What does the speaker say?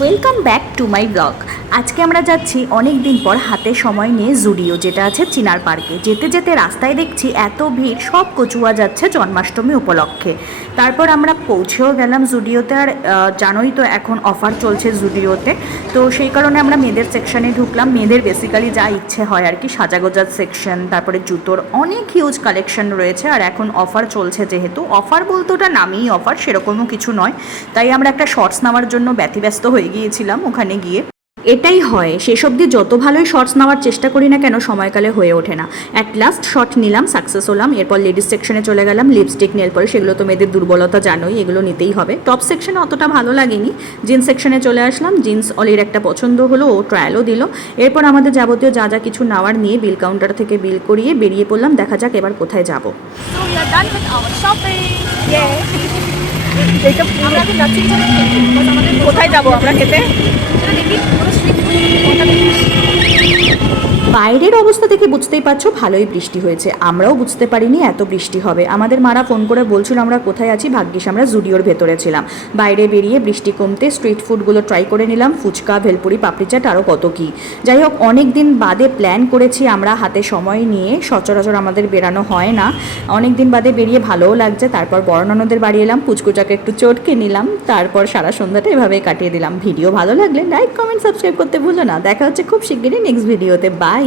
Welcome back to my blog. আজকে আমরা যাচ্ছি অনেক দিন পর হাতে সময় নিয়ে জুডিও, যেটা আছে চিনার পার্কে। যেতে যেতে রাস্তায় দেখছি এত ভিড়, সব কচুয়া যাচ্ছে জন্মাষ্টমী উপলক্ষে। তারপর আমরা পৌঁছেও গেলাম জুডিওতে। আর জানোই তো এখন অফার চলছে জুডিওতে, তো সেই কারণে আমরা মেয়েদের সেকশনে ঢুকলাম। মেয়েদের বেসিক্যালি যা ইচ্ছে হয় আর কি, সাজাগোজার সেকশন, তারপরে জুতোর অনেক হিউজ কালেকশন রয়েছে। আর এখন অফার চলছে, যেহেতু অফার বলতে ওটা নামেই অফার, সেরকমও কিছু নয়। তাই আমরা একটা শর্টস নেওয়ার জন্য ব্যতিব্যস্ত হয়ে গিয়েছিলাম ওখানে গিয়ে। এটাই হয়, সেসব দিয়ে যত ভালোই শর্টস নেওয়ার চেষ্টা করি না কেন, সময়কালে হয়ে ওঠে না। অ্যাট লাস্ট শর্ট নিলাম, সাকসেস হলাম। এরপর লেডিস সেকশনে চলে গেলাম। লিপস্টিক, নেল পরে, সেগুলো তো মেয়েদের দুর্বলতা জানোই, এগুলো নিতেই হবে। টপ সেকশনে অতটা ভালো লাগেনি, জিন্স সেকশনে চলে আসলাম। জিন্স অলির একটা পছন্দ হলো, ও ট্রায়ালও দিল। এরপর আমাদের যাবতীয় যা যা কিছু নেওয়ার নিয়ে বিল কাউন্টার থেকে বিল করিয়ে বেরিয়ে পড়লাম। দেখা যাক এবার কোথায় যাব। কোথায় যাবো আমরা খেতে? বাইরের অবস্থা দেখে বুঝতেই পারছো ভালোই বৃষ্টি হয়েছে। আমরাও বুঝতে পারিনি এত বৃষ্টি হবে। আমাদের মারা ফোন করে বলছিল আমরা কোথায় আছি, ভাগ্যিস আমরা জুডিওর ভেতরে ছিলাম। বাইরে বেরিয়ে বৃষ্টি কমতে স্ট্রিট ফুডগুলো ট্রাই করে নিলাম, ফুচকা, ভেলপুরি, পাপড়ি চাট, আরও কত কী। যাই হোক, অনেক দিন বাদে প্ল্যান করেছি আমরা হাতে সময় নিয়ে, সচরাচর আমাদের বেরানো হয় না। অনেক দিন বাদে বেরিয়ে ভালোও লাগছে। তারপর বড় ননদের বাড়ি এলাম, পুচকুচাকে একটু চটকে নিলাম। তারপর সারা সন্ধ্যাটা এভাবেই কাটিয়ে দিলাম। ভিডিও ভালো লাগলে লাইক, কমেন্ট, সাবস্ক্রাইব করতে ভুলো না। দেখা হচ্ছে খুব শিগগিরই নেক্সট ভিডিওতে। বাই।